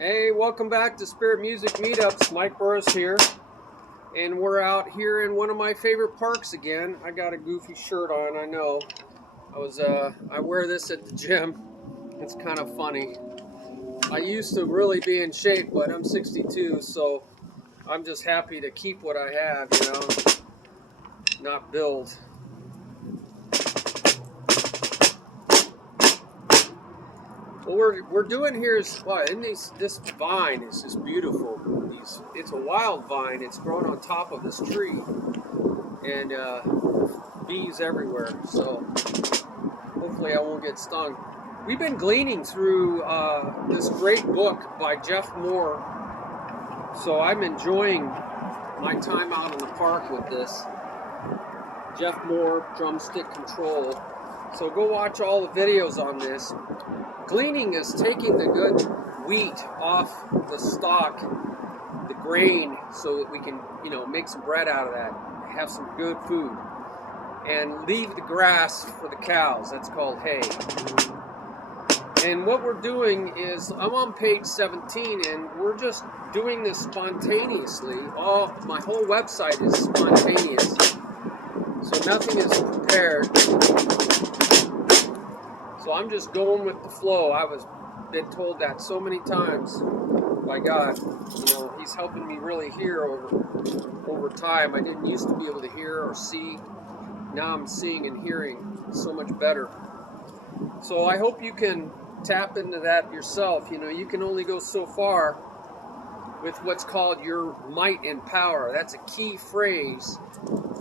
Hey, welcome back to Spirit Music Meetups. Mike Burris here, and we're out here in one of my favorite parks again. I got a goofy shirt on, I know. I wear this at the gym. It's kind of funny. I used to really be in shape, but I'm 62, so I'm just happy to keep what I have, not build. What we're doing here is this vine is just beautiful. It's a wild vine. It's grown on top of this tree, and bees everywhere. So hopefully I won't get stung. We've been gleaning through this great book by Jeff Moore. So I'm enjoying my time out in the park with this. Jeff Moore, Drumstick Control. So go watch all the videos on this. Gleaning is taking the good wheat off the stalk, the grain, so that we can, make some bread out of that, have some good food, and leave the grass for the cows. That's called hay. And what we're doing is, I'm on page 17, and we're just doing this spontaneously. My whole website is spontaneous, so nothing is prepared. So I'm just going with the flow. Been told that so many times by God. He's helping me really hear over time. I didn't used to be able to hear or see. Now I'm seeing and hearing so much better. So I hope you can tap into that yourself. You can only go so far with what's called your might and power. That's a key phrase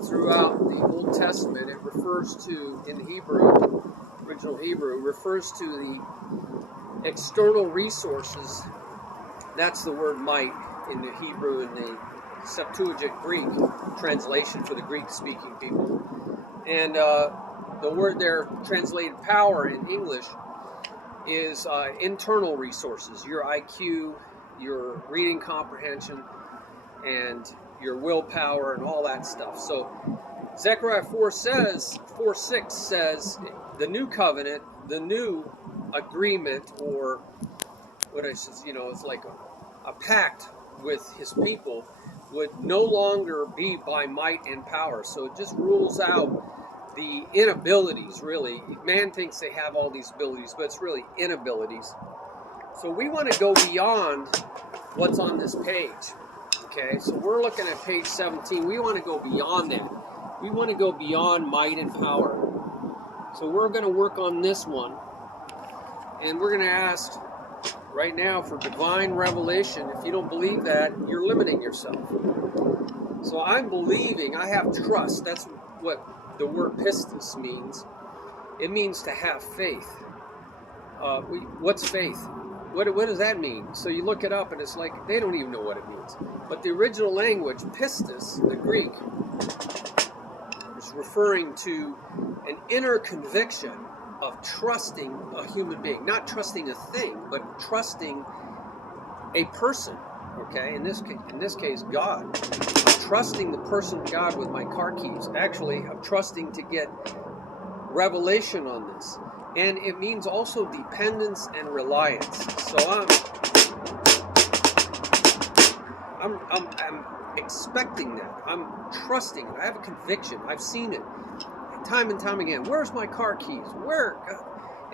throughout the Old Testament. It refers to, in Hebrew, original Hebrew, refers to the external resources. That's the word might in the Hebrew and the Septuagint Greek translation for the Greek-speaking people. And the word there translated power in English is internal resources, your IQ, your reading comprehension, and your willpower and all that stuff. So Zechariah 4:6 says the new covenant, the new agreement, or what I said, it's like a pact with his people, would no longer be by might and power. So it just rules out the inabilities, really. Man thinks they have all these abilities, but it's really inabilities. So we want to go beyond what's on this page. Okay, so we're looking at page 17. We want to go beyond that. We want to go beyond might and power. So we're going to work on this one. And we're going to ask right now for divine revelation. If you don't believe that, you're limiting yourself. So I'm believing, I have trust. That's what the word pistis means. It means to have faith. What's faith? What does that mean? So you look it up and it's like, they don't even know what it means. But the original language, pistis, the Greek, is referring to an inner conviction of trusting a human being. Not trusting a thing, but trusting a person. Okay, in this case, God. I'm trusting the person God with my car keys. Actually, I'm trusting to get revelation on this. And it means also dependence and reliance. So I'm expecting that. I'm trusting it. I have a conviction. I've seen it time and time again. Where's my car keys? Where?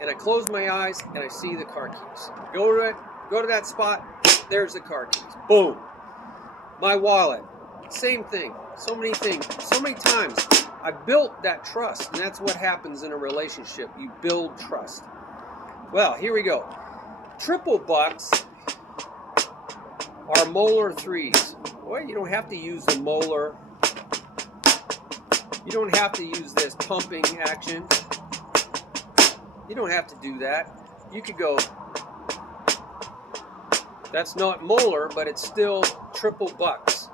And I close my eyes and I see the car keys. Go to that spot. There's the car keys. Boom. My wallet. Same thing. So many things. So many times. I built that trust, and that's what happens in a relationship. You build trust. Well, here we go. Triple bucks are molar threes. Well, you don't have to use the molar. You don't have to use this pumping action. You don't have to do that. You could go, that's not molar, but it's still triple bucks.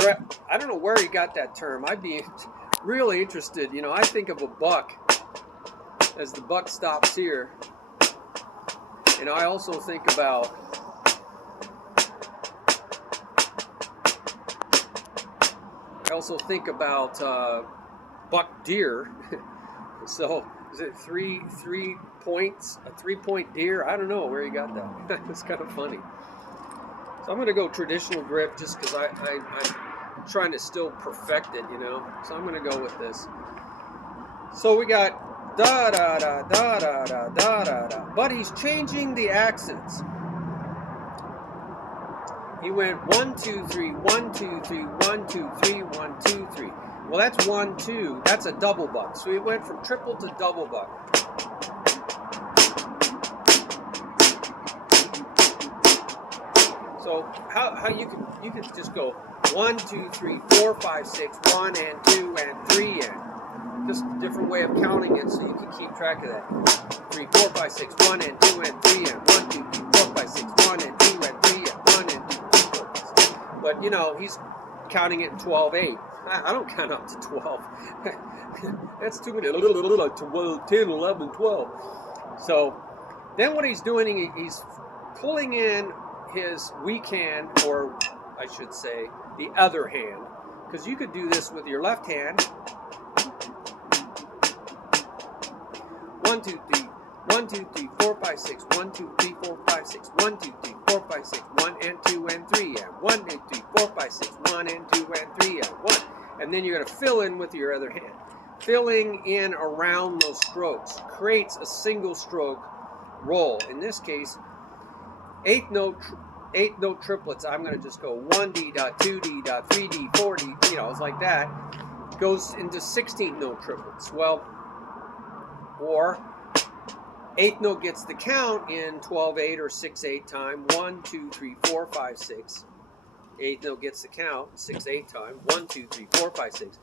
I don't know where you got that term. I'd be really interested. I think of a buck as the buck stops here. And I also think about buck deer. So is it three points, a 3-point deer? I don't know where he got that. It's kind of funny. So I'm going to go traditional grip just because I'm trying to still perfect it, you know. So I'm going to go with this. So we got da da da da da da da da da, but he's changing the accents. He went 1 2 3 1 2 3 1 2 3 1 2 3. Well, that's 1 2. That's a double buck. So he went from triple to double buck. So how you can just go 1 2 3 4 5 6 1 and 2 and 3 and just a different way of counting it so you can keep track of that. 3 4 5 6 1 and 2 and 3 and 1 2 3 4 5 6 1 and 2 and 3 and 1 and 2 3 4 5 6. But you know he's counting it in 12/8. I don't count up to 12. That's too many. 12, 10, 11, 12. So then what he's doing, he's pulling in his weak hand, or I should say the other hand, because you could do this with your left hand. 1 2 3 1 2 3 4 5 6 1 2 3 4 5 6 1 2 3 4 5 6 1 and 2 and 3 and 1 2 3 4 5 6 1 and 2 and 3 and 1, and then you're going to fill in with your other hand. Filling in around those strokes creates a single stroke roll. In this case, eighth note triplets. I'm going to just go 1D dot 2D dot 3D 4D. You know, it's like that. Goes into 16th note triplets. Well, or eighth note gets the count in 12/8 or 6/8 time. 1 2 3 4 5 6. Eighth note gets the count 6/8 time. 1 2 3 4 5 6.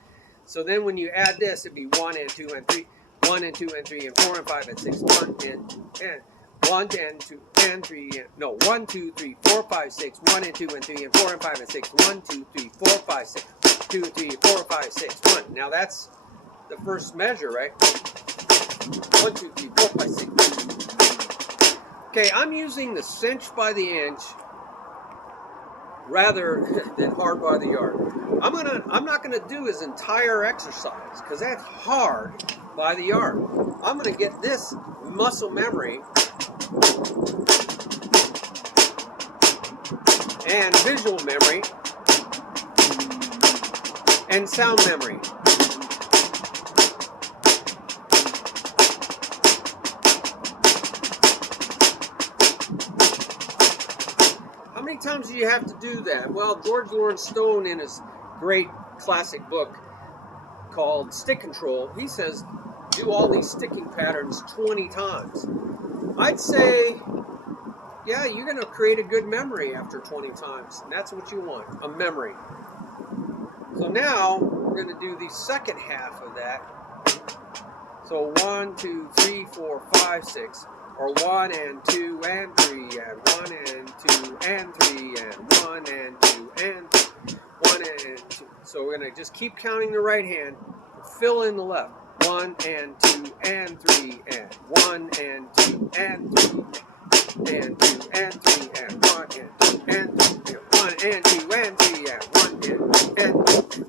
So then when you add this, it'd be 1 and 2 and 3, 1 and 2 and 3 and 4 and 5 and 6, 1 and 1 and 2 and 3 and, no, 1 2 3 4 5 6, 1 and 2 and 3 and 4 and 5 and 6, 1 2 3 4 5 6, 2 3 4 5 6, 1. Now that's the first measure, right? 1 2 3 4 5 6. Okay, I'm using the cinch by the inch rather than hard by the yard. I'm not gonna do his entire exercise because that's hard by the yard. I'm gonna get this muscle memory and visual memory and sound memory. How many times do you have to do that? Well, George Lawrence Stone, in his great classic book called Stick Control, he says do all these sticking patterns 20 times. I'd say, yeah, you're going to create a good memory after 20 times. And that's what you want, a memory. So now we're going to do the second half of that. So 1 2 3 4 5 6. Or 1 and 2 and 3 and 1 and 2 and 3 and 1 and 2 and 3, 1 and 2. So we're going to just keep counting the right hand, fill in the left. 1 and 2 and 3 and 1 and 2 and 3 and 2 and 3 and 1 and 2 and 3 and 1 and 2 and 3 and 1 and 2 and 2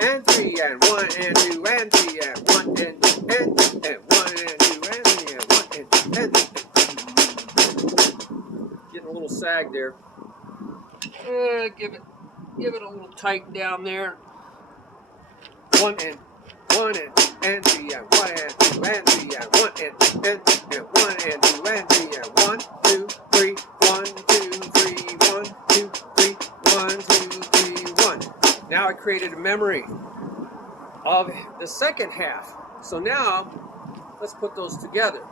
and 3 and 1 and 2 and 3 and 1 and 2 and 1 and 2 and 3 and 1 and 2. Getting a little sag there. Give it a little tighten down there. 1 and 1 and 2 and 3 and 1 and 2 and 3 and 1 and 2 and 1 and 2 and 3 and 1 2 3 1 2 3 1 2 3 1 2 3 1. Now I created a memory of the second half. So now let's put those together.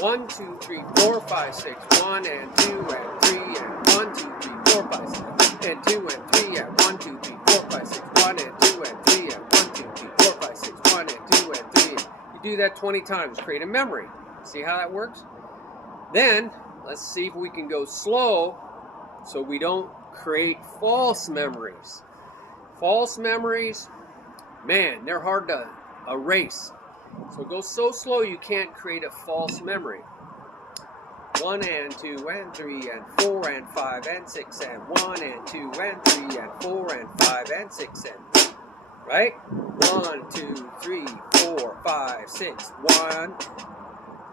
1 2 3 4 5 6 1 and 2 and 3 and 1 2 3 4 5 6 and 2 and 3 and 1 2 3 4 5 6 1 and 2 and 3 and 1 2 3 4 5 6 1 and 2 and 3. You do that 20 times, create a memory. See how that works? Then let's see if we can go slow so we don't create false memories. False memories, man, they're hard to erase. So go so slow you can't create a false memory. 1 and 2 and 3 and 4 and 5 and 6 and 1 and 2 and 3 and 4 and 5 and 6 and right? 1, 2, 3, 4, 5, 6, 1,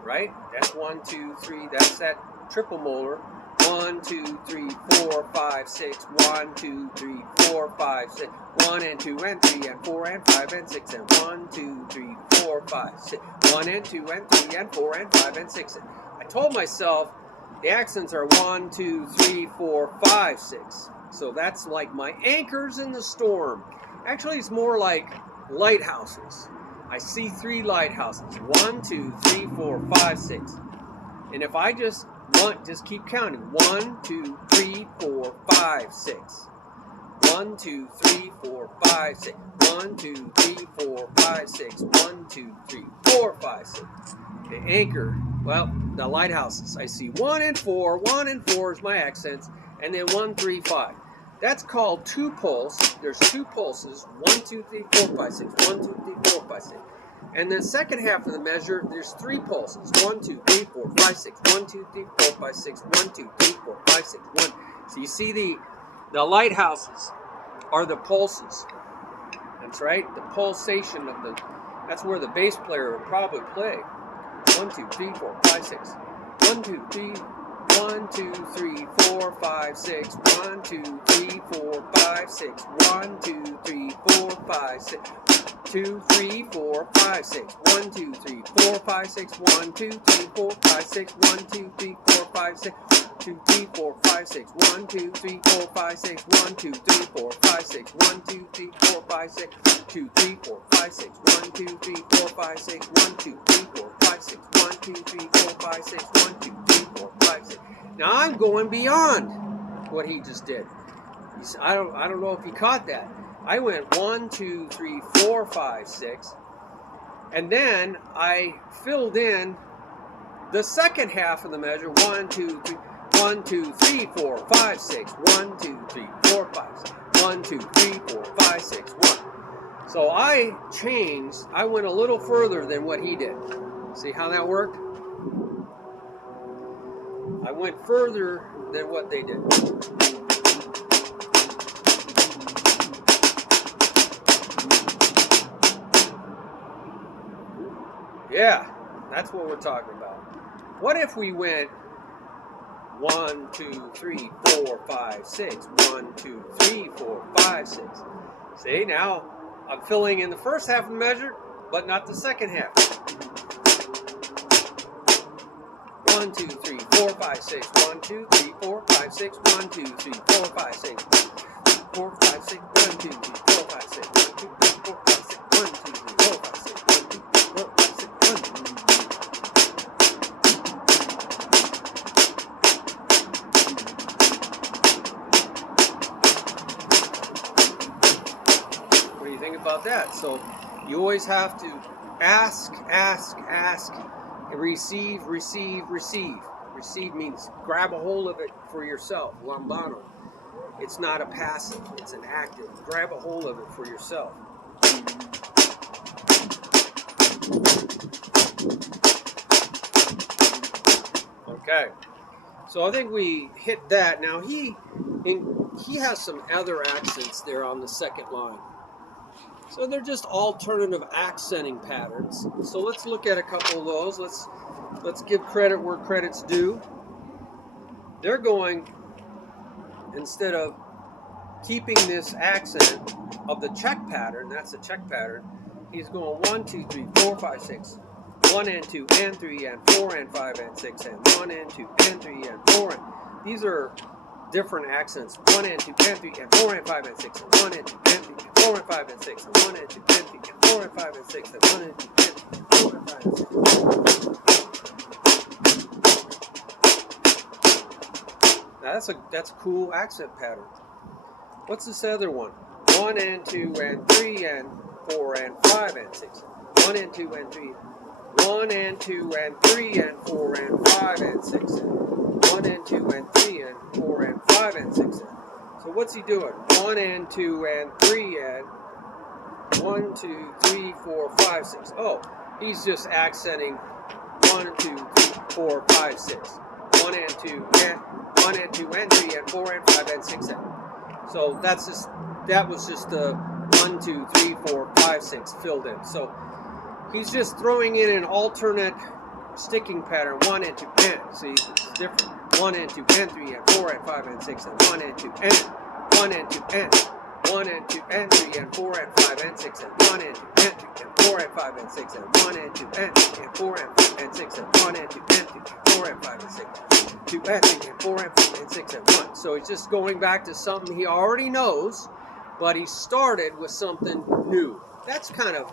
right? That's 1, 2, 3. That's that triple molar. 1, 2, 3, 4, 5, 6. 1, 2, 3, 4, 5, 6. 1 and 2 and 3 and 4 and 5 and 6 and 1, 2, 3, 4, 5, 6. 1 and 2 and 3 and 4 and 5 and 6. I told myself the accents are 1, 2, 3, 4, 5, 6. So that's like my anchors in the storm. Actually, it's more like lighthouses. I see 3 lighthouses. 1, 2, 3, 4, 5, 6. And if I just keep counting. 1, 2, 3, 4, 5, 6. 1, 2, 3, 4, 5, 6. 1, 2, 3, 4, 5, 6. 1, 2, 3, 4, 5, 6. The anchor, well, the lighthouses. I see 1 and 4. 1 and 4 is my accents. And then 1, 3, 5. That's called 2 pulse. There's 2 pulses. 1, 2, 3, 4, 5, 6. 1, 2, 3, 4, 5, 6. And the second half of the measure, there's 3 pulses. 1, 2, 3, 4, 5, 6. 1, 2, 3, 4, 5, 6. 1, 2, 3, 4, 5, 6. 1. So you see the lighthouses are the pulses. That's right. The pulsation of that's where the bass player would probably play. 1, 2, 3, 4, 5, 6. 1, 2, 3. 1, 2, 3, 4, 5, 6. 1, 2, 3, 4, 5, 6. 1, 2, 3, 4, 5, 6. 2, 3, 4, 5, 6. 1, 2, 3, 4, 5, 6. 1, 2, 3, 4, 5, 6. 1, 2, 3, 4, 5, 6. 2, 3, 4, 5, 6. 1, 2, 3, 4, 5, 6. 1, 2, 3, 4, 5, 6. 1, 2, 3, 4, 5, 6. 2, 3, 4, 5, 6. 1, 2, 3, 4, 5, 6. 1, 2, 3, 4, 5, 6. 1, 2, 3, 4, 5, 6. 1, 2, 3, 4, 5, 6. Now I'm going beyond what he just did. I don't know if he caught that. I went 1, 2, 3, 4, 5, 6, and then I filled in the second half of the measure. 1, 2, 3, 1, 2, 3, 4, 5, 6. 1, 2, 3, 4, 5, 6. 1, 2, 3, 4, 5, 6. 1. So I changed. I went a little further than what he did. See how that worked? I went further than what they did. Yeah, that's what we're talking about. What if we went 1, 2, 3, 4, 5, 6. 1, 2, 3, 4, 5, 6. See, now I'm filling in the first half of the measure, but not the second half. 1, 2, 3, 4, 5, 6. 1, 2, 3, 4, 5, 6. 1, 2, 3, 4, 5, 6. 4, 5, 6. 1, 2, 3, 4, 5, 6. 1, 2, 3, 4, 5, 6. 1, 2, 3, 4, 5, 6. 1, 2, 3, 4, 5, 6. 1, 2, 3. What do you think about that? So you always have to ask, receive, receive, receive. Receive means grab a hold of it for yourself, lambano. It's not a passive, it's an active. Grab a hold of it for yourself. Okay, so I think we hit that. Now he has some other accents there on the second line. So they're just alternative accenting patterns. So let's look at a couple of those. Let's give credit where credit's due. They're going, instead of keeping this accent of the check pattern, that's the check pattern, he's going 1, 2, 3, 4, 5, 6. 1 and 2 and 3 and 4 and 5 and 6 and 1 and 2 and 3 and 4 and these are different accents. 1 and 2 and 3 and 4 and 5 and 6 and 1 and 2 and 3 and 4 and 5 and 6 and 1 and 2 and 3 and 4 and 5 and 6 and 1 and 2 and 3 and 4 and 5 and 6. Now that's a cool accent pattern. What's this other one? 1 and 2 and 3 and 4 and 5 and 6. 1 and 2 and 3. 1 and 2 and 3 and 4 and 5 and 6. 1 and 2 and 3 and 4 and 5 and 6. So what's he doing? 1 and 2 and 3 and 1, 2, 3, 4, 5, 6. Oh, he's just accenting 1, 2, 3, 4, 5, 6. 1 and 2 and 1 and 2 and 3 and 4 and 5 and 6. So that was just the 1, 2, 3, 4, 5, 6 filled in. So he's just throwing in an alternate sticking pattern, 1 and 2 and. See, it's different. 1 and 2 and 3 and 4 and 5 and 6 and 1 and 2 and 1 and 2 and 1 and 2 and 3 and 4 and 5 and 6 and 1 and 2 and 3 and 4 and 5 and 6 and 1 and 2 and 3 and 4 and 5 and 6 and 1 and 2 and 3 and 4 and 5 and 6 2 and 3 and 4 and 5 and 6 and 1. So he's just going back to something he already knows, but he started with something new. That's kind of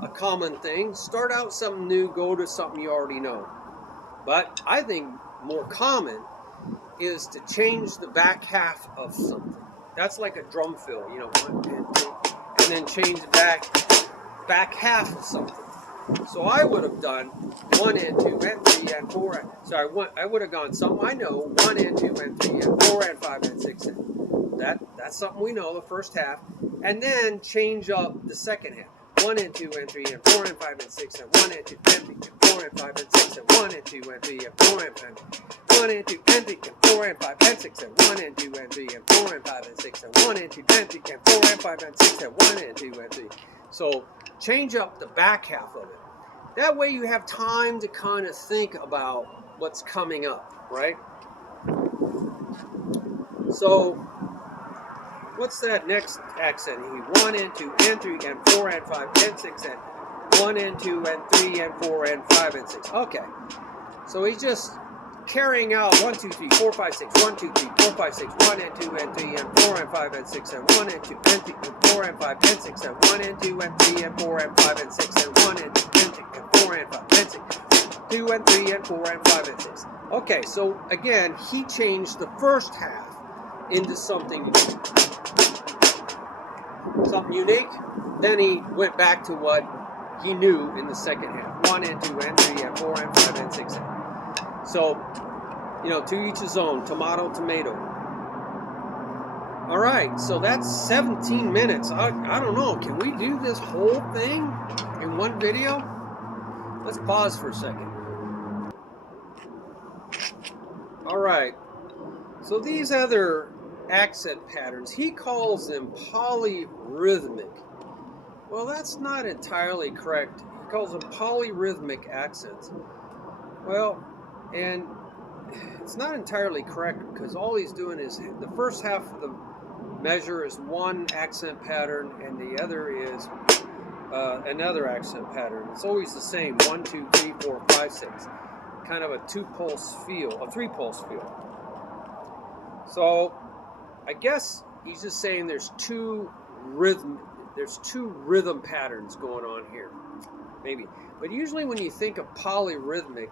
a common thing. Start out something new, go to something you already know. But I think more common is to change the back half of something. That's like a drum fill, you know, 1 and 2, and then change the back half of something. So I would have done 1 and 2 and 3 and 4. So I would have gone something I know, 1 and 2 and 3 and 4 and 5 and 6 and that's something we know, the first half, and then change up the second half. 1 and 2 and 3 and 4 and 5 and 6 and 1 and 2 and 3 and 4 and 5 and 6 and 1 and 2 and 3 and 4 and 5 1 and 2 and 3 and 4 and 5 and 6 and 1 and 2 and 3 and 4 and 5 and 6 and 1 and 2 and 3 and 4 and 5 and 6 and 1 and 2 and 3. So change up the back half of it. That way you have time to kind of think about what's coming up, right? So what's that next accent? 1 and 2 and 3 and 4 and 5 and 6 and 1 and 2 and 3 and 4 and 5 and 6. Okay. So he's just carrying out 1, 2, 3, 4, 5, 6, 1, 2, 3, 4, 5, 6, 1 and 2 and 3 and 4 and 5 and 6 and 1 and 2 and 3 and 4 and 5 and 6 and 1 and 2 and 3 and 4 and 5 and 6 and 1 and 2 and 3 and 4 and 5 and 6, 2 and 3 and 4 and 5 and 6. Okay, so again, he changed the first half into something unique. Then he went back to what he knew in the second half. 1 and 2 and 3 and 4 and 5 and 6 and. So, you know, to each his own. Tomato, tomato. All right, so that's 17 minutes. I don't know. Can we do this whole thing in one video? Let's pause for a second. All right. So these other accent patterns, he calls them polyrhythmic. Well, that's not entirely correct. He calls them polyrhythmic accents. Well, and it's not entirely correct because all he's doing is the first half of the measure is one accent pattern and the other is another accent pattern. It's always the same, 1, 2, 3, 4, 5, 6. Kind of a 2-pulse feel, a 3-pulse feel. So I guess he's just saying there's two rhythm patterns going on here, maybe. But usually when you think of polyrhythmic,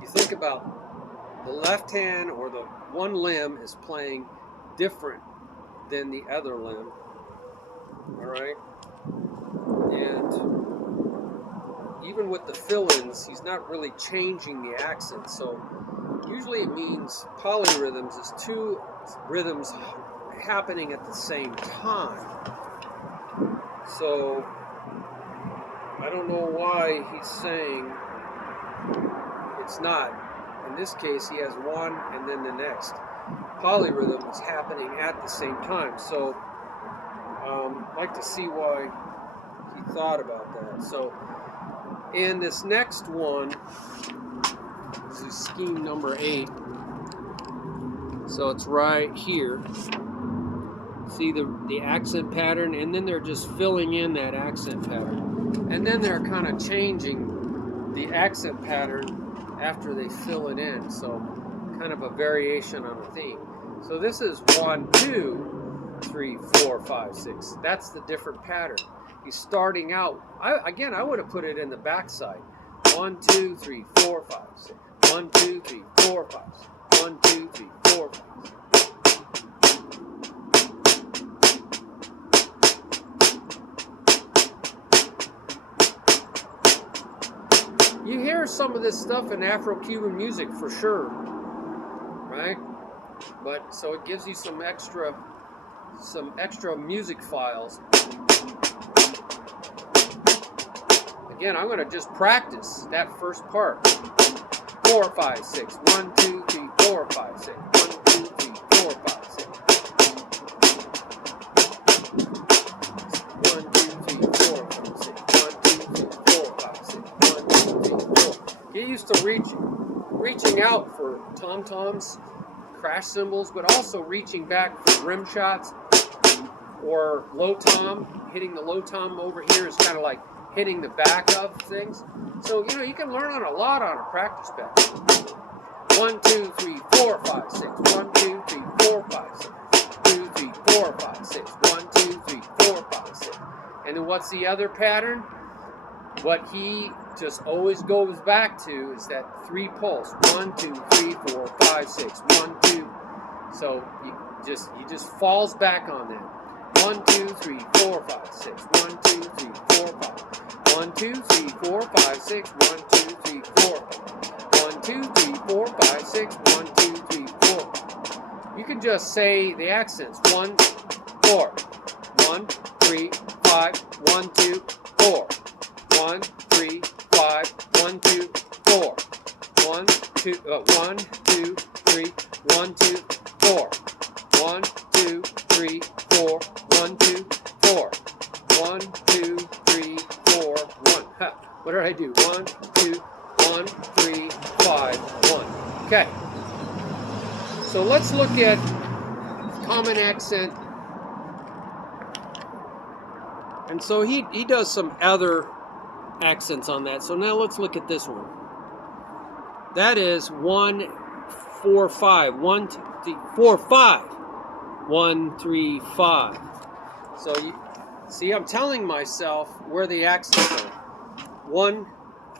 you think about the left hand or the one limb is playing different than the other limb. All right, and even with the fill-ins, he's not really changing the accent. So usually it means polyrhythms is two rhythms happening at the same time. So I don't know why he's saying it's not. In this case, he has one and then the next. Polyrhythm is happening at the same time. So I'd like to see why he thought about that. So in this next one, this is scheme number 8. So it's right here. See the accent pattern, and then they're just filling in that accent pattern. And then they're kind of changing the accent pattern after they fill it in. So kind of a variation on a theme. So this is 1, 2, 3, 4, 5, 6. That's the different pattern. He's starting out. I would have put it in the back side. 1, 2, 3, 4, 5, 6. 1, 2, 3, 4, 5, 6. 1, 2, 3, 4, 5, 6. You hear some of this stuff in Afro-Cuban music for sure, right? But so it gives you some extra music files. Again, I'm going to just practice that first part. 4, 5, 6. 1, 2, 3, 4, 5, 6. 1, 2, 3, 4, 5, 6. 1, reaching out for tom-toms, crash cymbals, but also reaching back for rim shots or low tom. Hitting the low tom over here is kind of like hitting the back of things. So, you know, you can learn on a lot on a practice pad. 1, 2, 3, 4, 5, 6. 1, 2, 3, 4, 5, 6. 2, 3, 4, 5, 6. 1, 2, 3, 4, 5, 6. And then what's the other pattern? What he just always goes back to is that 3 pulse. 1, 2, 3, 4, 5, 6. 1, 2. So he just falls back on that. 1, 2, 3, 4, 5, 6. 1, 2, 3, 4, 5. 1, 2, 3, 4, 5, 6. 1, 2, 3, 4, 5. 1, 2, 3, 4, 5, 6. 1, 2, 3, 4. You can just say the accents. 1, 4. 1, 3, 5. 1, 2, 4. 1, 3, 5. 1, 2, 4. 1, 2, 1, 2, 3. 1, 2, 4. 1, 2, 3, 4. 1, 2, 4. 1, 2, 3, 4. 1. Ha. What did I do? 1, 2, 1, 3, 5, 1. Okay. So let's look at common accent. And so he does some other accents on that. So now let's look at this one. That is 1, 4, 5. 1, 2, 3, 4, 5. 1, 3, 5. So you see, I'm telling myself where the accents are. 1,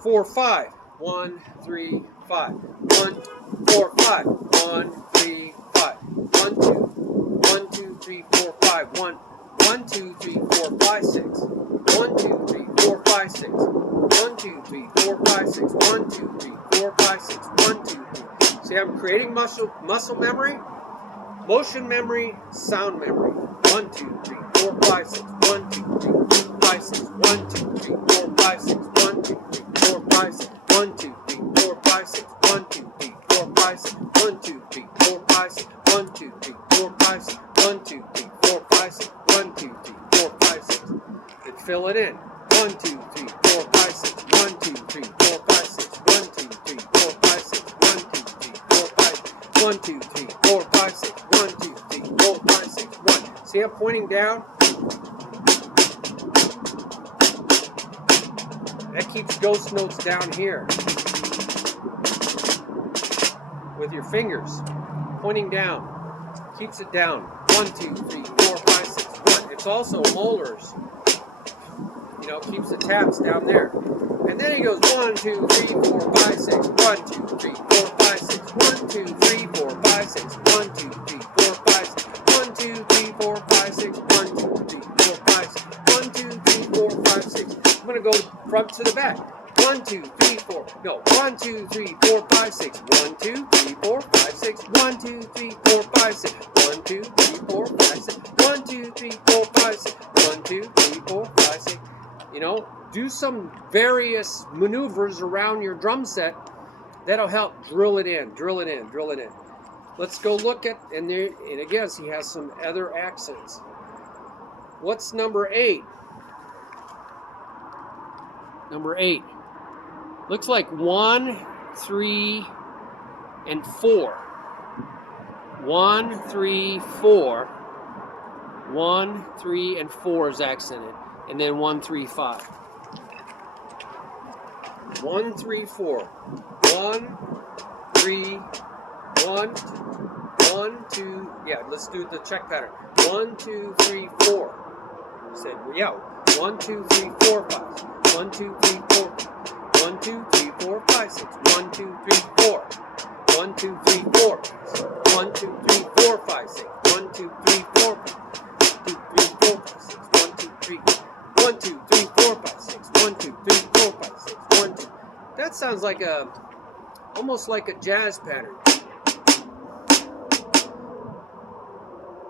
4, 5. 1, 3, 5. 1, 4, 5. 1, 3, 5. 1, 2, 1, 2, 3, 4, 5. 1, 1, 2, 3, 4, 5, 6. 1, 2, 3, 4, 5, 6. 1, 2, 3, 4, 5, 6. 1, 2, 3, 4, 5, 6. 1, 2, 3. See, I'm creating muscle memory, motion memory, sound memory. 1, 2, 3, 4, 5, 6. 1, 2, 3, 4, 5, 6. 1, 2, 3, 4, 5, 6. 1, 2, 3, 4, 5, 6. 1, 2, 3, 4, 5, 6. 1, 2, 3, 4, 5, 6. 1, 2, 3, 4, 5, 6. 1, 2, 3, 4, 5, 6. 1, 2, 3, 4, 5, 6. 1, 2, 3, 4, 5, 6. And fill it in. 1, 2, 3, 4, 5, 6. 1, 2, 3, 4, 5, 6. 1, 2, 3, 4, 5, 6. 1, 2, 3, 4, 5. 1, 2, 3, 4, 5, 6. 1, 2, 3, 4, 5, 6. 1. See, I'm pointing down. That keeps ghost notes down here. With your fingers. Pointing down. Keeps it down. 1, 2, 3, 4, 5, 6. 1. It's also molars. You know, keeps the taps down there. And then he goes 1, 2, 3, 4, 5, 6. 1, 2, 3, 4, 5, 6. 1, 2, 3, 4, 5, 6. 1, 2, 3, 4, 5, 6. 1, 2, 3, 4, 5, 6. 1, 2, 3, 4, 5, 6. 1, 2, 3, 4, 5, 6. I'm going to go front to the back. 1, 2, 3, 4. No. 1, 2, 3, 4, 5, 6. 1, 2, 3, 4, 5, 6. 1, 2, 3, 4, 5, 6. 1, 2, 3, 4, 5, 6. 1, 2, 3, 4, 5, 6. 1, 2, 3, 4, 5, 6. You know, do some various maneuvers around your drum set. That'll help drill it in, drill it in, drill it in. Let's go look at, and again, he has some other accents. What's number 8? Number 8. Looks like 1, 3, and 4. 1, 3, 4. 1, 3, and 4 is accented. And then 1, 3, 5. 1, 3, 4. 1, 3, 1, 1, 2. Yeah, let's do the check pattern. 1, 2, 3, 4. Said, yeah. 1, 2, 3, 4, 5. 1, 2, 3, 4. 1, 2, 3, 4, 5, 6. 1, 2, 3, 4. 1, 2, 3, 4. 1, 2, 3, 4, 5, 6. 1, 2, 3, 4. 2, 3, 4, 5, 6. 1, 2, 3. 1, 2, 3, 4, 5, 6. 1, 2, 3, 4, 5, 6. 1, 2. That sounds like almost like a jazz pattern.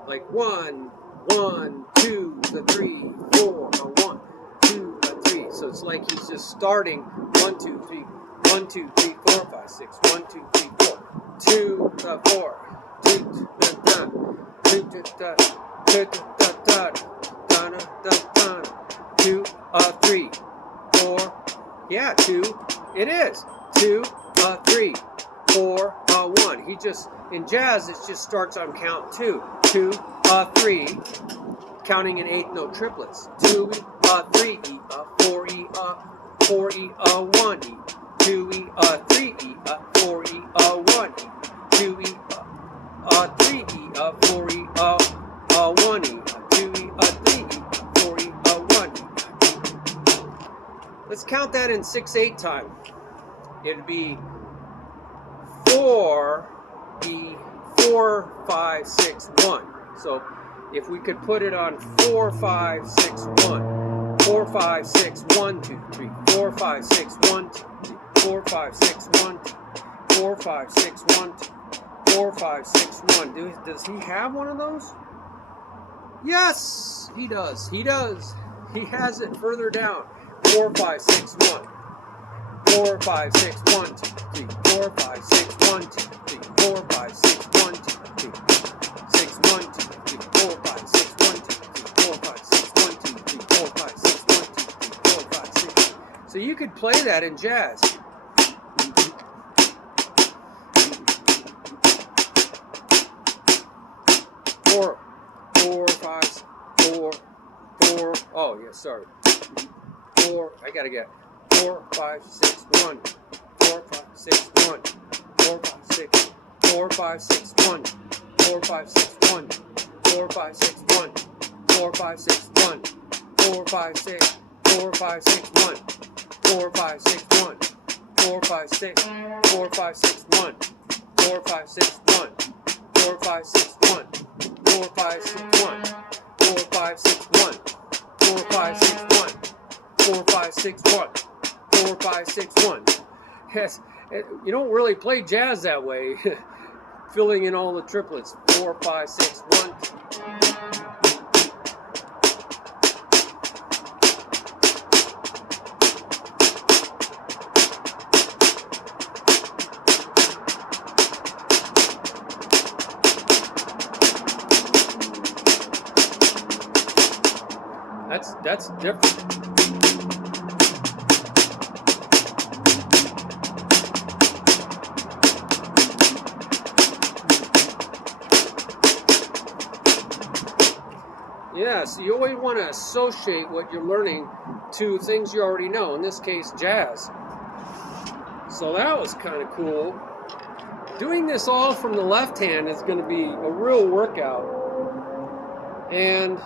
Like 1, 1, 2, the 3, 4, or 1, 2, 3. So it's like he's just starting 1, 2, 3, 1, 2, 3, 4, 5, 6. 1, 2, 3, 4. 2, 4. 2, 2, 3, 4. Yeah, 2. It is. 2, 3, 4, 1. He just, in jazz, it just starts on count 2. 2, 3, counting in eighth note triplets. 2, 3, E, 4, E, 4, E, 1, E. 2, E, 3, E, 4, E, 1, E. 2, E, 3, E, 4, E, 1, E. 2, E, 3, E, 4, E, 1, E. Let's count that in 6/8 time. It'd be 4, E, 4, 5, 6, 1. So if we could put it on 4, 5, 6, 1. 4, 5, 6, 1, 2, 3. 4, 5, 6, 1, 2, 3. 4, 5, 6, 1, 2. 4, 5, 6, 1, 2. 4, 5, 6, 1. Does he have one of those? Yes, he does. He does. He has it further down. 4, 5, 6, 1. 4, 5, 6, 1, 2, 3. 4, 5, 6, 1, 2, 3. 4, 5, 6, 1, 2, 3. 6, 1, 2, 3. 4, 5, 6, 1, 2, 3. 4, 5, 6, 1, 2, 3. 4, 5, 6, 1, 2, 3. 4, 5, 6. So you could play that in jazz. Four, 5, 4. Oh, yeah, sorry. 4, I gotta get 4, 5, 6, 1. 4, 5, 6, 1. 4, 5, 6. 4, 5, 6, 1. 4, 5, 6, 1. 4, 5, 6, 1. 4, 5, 6, 1. 4, 5, 6. 4, 5, 6, 1. 4, 5, 6, 1. 4, 5, 6. 4, 5, 6, 1. 4, 5, 6, 1. 4, 5, 6, 1. 4, 5, 6, 1. 4, 5, 6, 1. 4, 5, 6, 1. 4, 5, 6, 1. 4, 5, 6, 1. Yes, you don't really play jazz that way. Filling in all the triplets. 4, 5, 6, 1. That's different. Yeah, so you always want to associate what you're learning to things you already know, in this case, jazz. So that was kind of cool. Doing this all from the left hand is going to be a real workout. And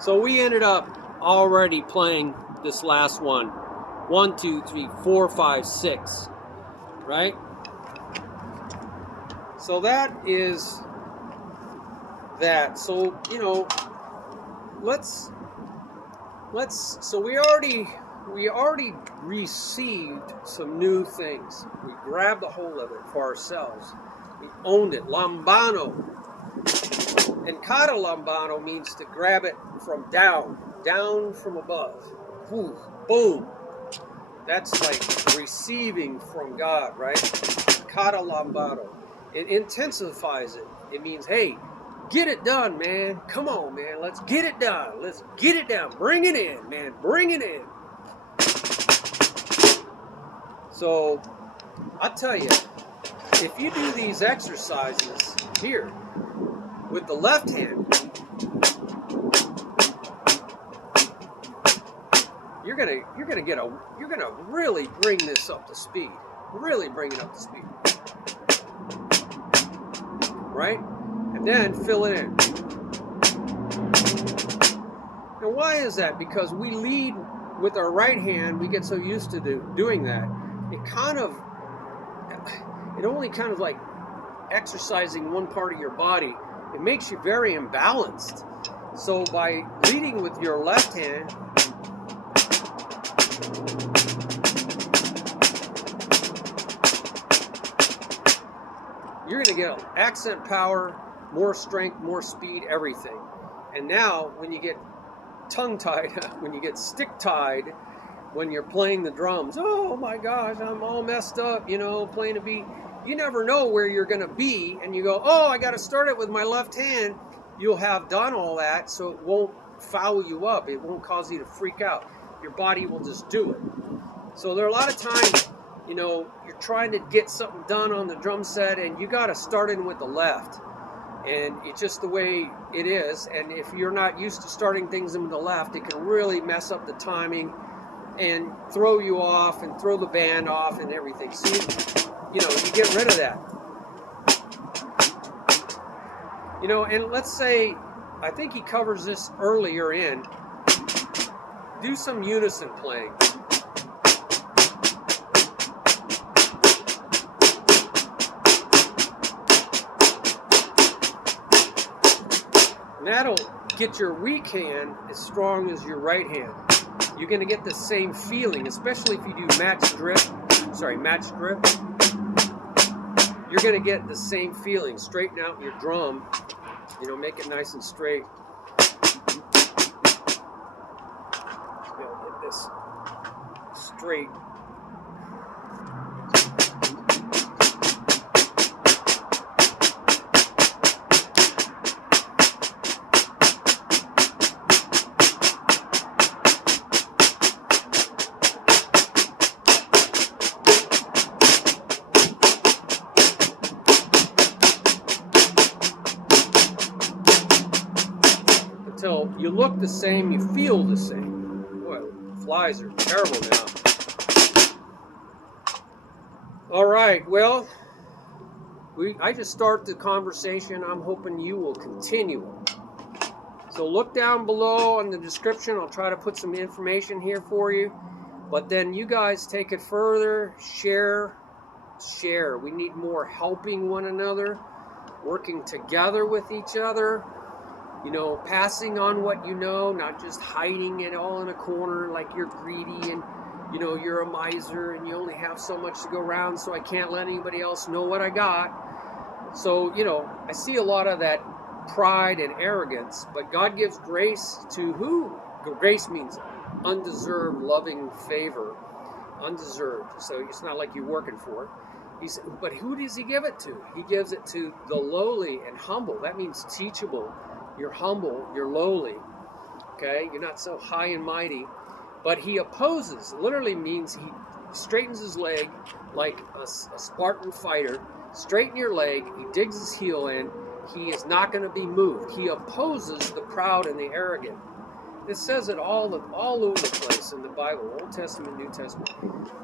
so we ended up already playing this last one. 1, 2, 3, 4, 5, 6. Right? So that is that. So, you know, so we already received some new things. We grabbed a hold of it for ourselves. We owned it. Lambano. And kata lambano means to grab it from down from above. Whew, boom. That's like receiving from God, right? Kata lambano. It intensifies it. It means, hey, get it done, man. Come on, man. Let's get it done. Let's get it down. Bring it in, man. Bring it in. So, I'll tell you, if you do these exercises here with the left hand, you're gonna really bring this up to speed. Really bring it up to speed. Right? And then fill it in. Now why is that? Because we lead with our right hand, we get so used to doing that. It only kind of like exercising one part of your body. It makes you very imbalanced. So by leading with your left hand, you're going to get accent power, more strength, more speed, everything. And now when you get tongue-tied, when you get stick-tied, when you're playing the drums, oh my gosh, I'm all messed up, you know, playing a beat. You never know where you're going to be, and you go, oh, I got to start it with my left hand. You'll have done all that, so it won't foul you up. It won't cause you to freak out. Your body will just do it. So there are a lot of times you know, you're trying to get something done on the drum set, and you got to start in with the left. And it's just the way it is. And if you're not used to starting things in the left, it can really mess up the timing and throw you off and throw the band off and everything. So, you know, you get rid of that. You know, and let's say, I think he covers this earlier in, do some unison playing. And that'll get your weak hand as strong as your right hand. You're going to get the same feeling, especially if you do match grip. You're going to get the same feeling. Straighten out your drum, you know, make it nice and straight. Get this straight. Until you look the same, you feel the same. Boy, flies are terrible now. All right, well, I just started the conversation. I'm hoping you will continue. So look down below in the description. I'll try to put some information here for you. But then you guys take it further, share. We need more helping one another, working together with each other. You know, passing on what you know, not just hiding it all in a corner like you're greedy and, you know, you're a miser and you only have so much to go around, so I can't let anybody else know what I got. So, you know, I see a lot of that pride and arrogance, but God gives grace to who? Grace means undeserved, loving favor. Undeserved. So it's not like you're working for it. But who does he give it to? He gives it to the lowly and humble. That means teachable. You're humble, you're lowly, okay? You're not so high and mighty. But he opposes, literally means he straightens his leg like a Spartan fighter. Straighten your leg, he digs his heel in, he is not going to be moved. He opposes the proud and the arrogant. It says it all over the place in the Bible, Old Testament, New Testament.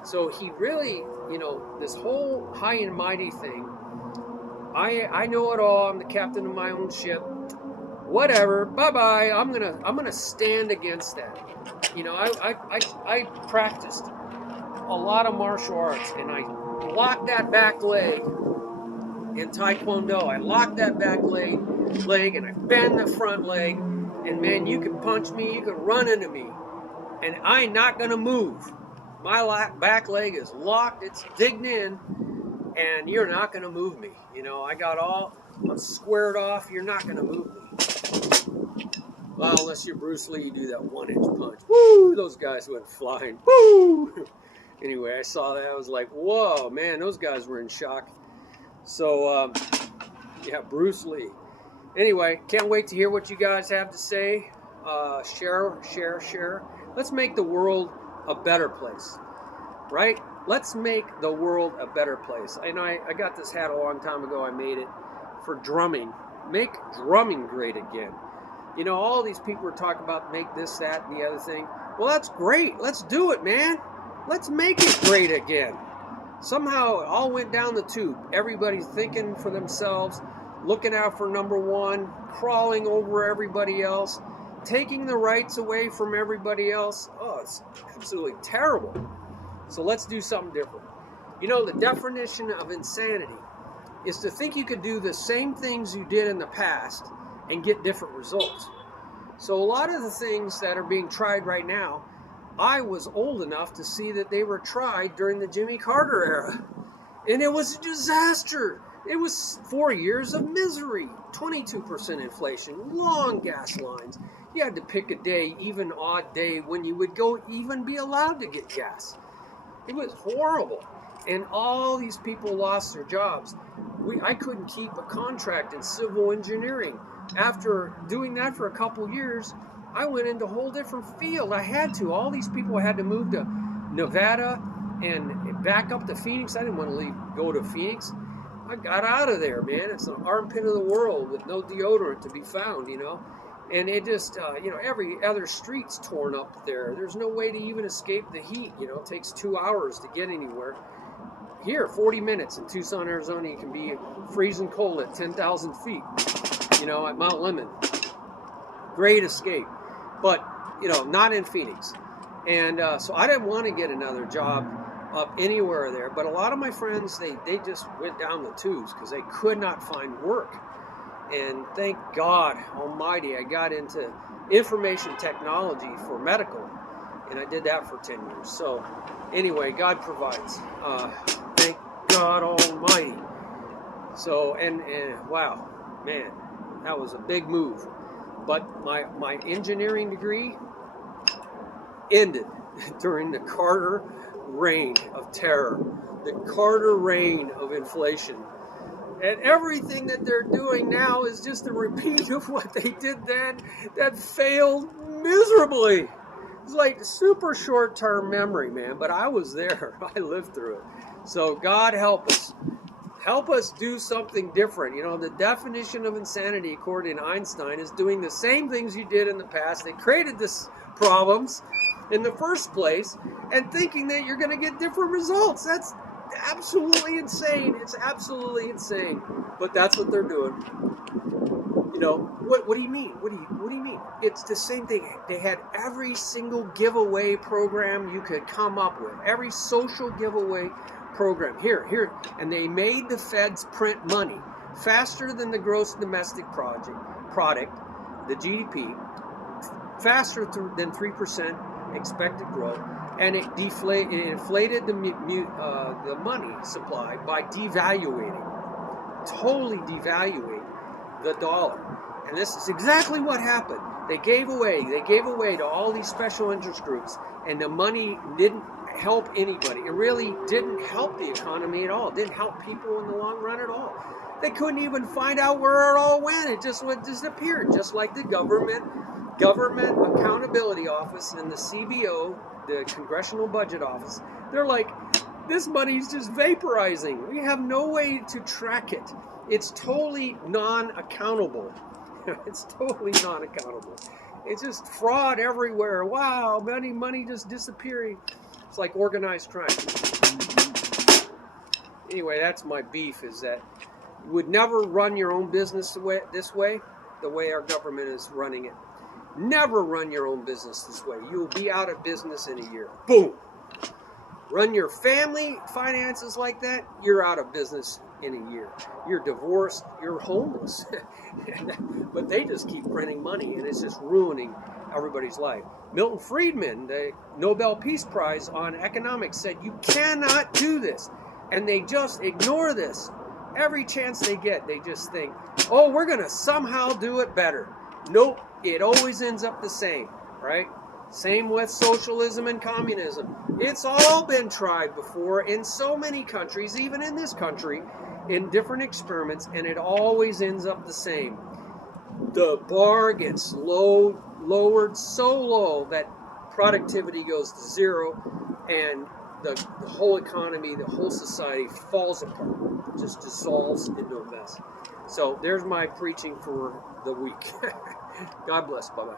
So he really, you know, this whole high and mighty thing, I know it all, I'm the captain of my own ship. Whatever, bye-bye. I'm gonna stand against that. You know, I practiced a lot of martial arts, and I locked that back leg in Taekwondo. I locked that back leg, and I bend the front leg, and man, you can punch me, you can run into me, and I ain't not gonna move. My back leg is locked, it's digged in, and you're not gonna move me. You know, I'm squared off, you're not gonna move me. Well, unless you're Bruce Lee, you do that 1-inch punch. Woo! Those guys went flying. Woo! Anyway, I saw that. I was like, whoa, man, those guys were in shock. So, yeah, Bruce Lee. Anyway, can't wait to hear what you guys have to say. Share. Let's make the world a better place, right? Let's make the world a better place. And I got this hat a long time ago. I made it for drumming. Make drumming great again. You know, all these people are talking about make this, that, and the other thing. Well, that's great. Let's do it, man. Let's make it great again. Somehow it all went down the tube. Everybody's thinking for themselves, looking out for number one, crawling over everybody else, taking the rights away from everybody else. Oh, it's absolutely terrible. So let's do something different. You know, the definition of insanity is to think you could do the same things you did in the past and get different results. So a lot of the things that are being tried right now, I was old enough to see that they were tried during the Jimmy Carter era. And it was a disaster. It was 4 years of misery, 22% inflation, long gas lines. You had to pick a day, even odd day, when you would go even be allowed to get gas. It was horrible. And all these people lost their jobs. I couldn't keep a contract in civil engineering. After doing that for a couple years, I went into a whole different field. I had to. All these people had to move to Nevada and back up to Phoenix. I didn't want to go to Phoenix. I got out of there, man. It's an armpit of the world with no deodorant to be found, And it just, every other street's torn up there. There's no way to even escape the heat, It takes 2 hours to get anywhere. Here, 40 minutes in Tucson, Arizona, you can be freezing cold at 10,000 feet, at Mount Lemmon. Great escape. But, not in Phoenix. And so I didn't want to get another job up anywhere there. But a lot of my friends, they just went down the tubes because they could not find work. And thank God Almighty, I got into information technology for medical. And I did that for 10 years. So anyway, God provides. Thank God Almighty. So, and wow, man, that was a big move. But my engineering degree ended during the Carter reign of terror, the Carter reign of inflation. And everything that they're doing now is just a repeat of what they did then that failed miserably. It's like super short-term memory, man, but I was there. I lived through it. So God help us. Help us do something different. The definition of insanity, according to Einstein, is doing the same things you did in the past. They created this problems in the first place and thinking that you're going to get different results. That's absolutely insane. It's absolutely insane. But that's what they're doing. What do you mean? What do you mean? It's the same thing. They had every single giveaway program you could come up with. Every social giveaway program. Here. And they made the feds print money faster than the gross domestic product, the GDP, faster than 3% expected growth, and it inflated the money supply by totally devaluing the dollar. And this is exactly what happened. They gave away to all these special interest groups, and the money didn't help anybody. It really didn't help the economy at all. It didn't help people in the long run at all. They couldn't even find out where it all went. It just disappeared, just like the Government Accountability Office and the CBO, the Congressional Budget Office. They're like, this money's just vaporizing. We have no way to track it. It's totally non-accountable. It's totally non-accountable. It's just fraud everywhere. Wow, money just disappearing. It's like organized crime. Anyway, that's my beef, is that you would never run your own business this way, the way our government is running it. Never run your own business this way. You'll be out of business in a year. Boom. Run your family finances like that, you're out of business in a year. You're divorced, you're homeless. But they just keep printing money, and it's just ruining everybody's life. Milton Friedman, the Nobel Peace Prize on economics, said you cannot do this. And they just ignore this. Every chance they get, they just think, oh, we're going to somehow do it better. Nope, it always ends up the same, right? Same with socialism and communism. It's all been tried before in so many countries, even in this country, in different experiments, and it always ends up the same. The bar gets lowered so low that productivity goes to zero, and the whole economy, the whole society falls apart, just dissolves into a mess. So there's my preaching for the week. God bless. Bye-bye.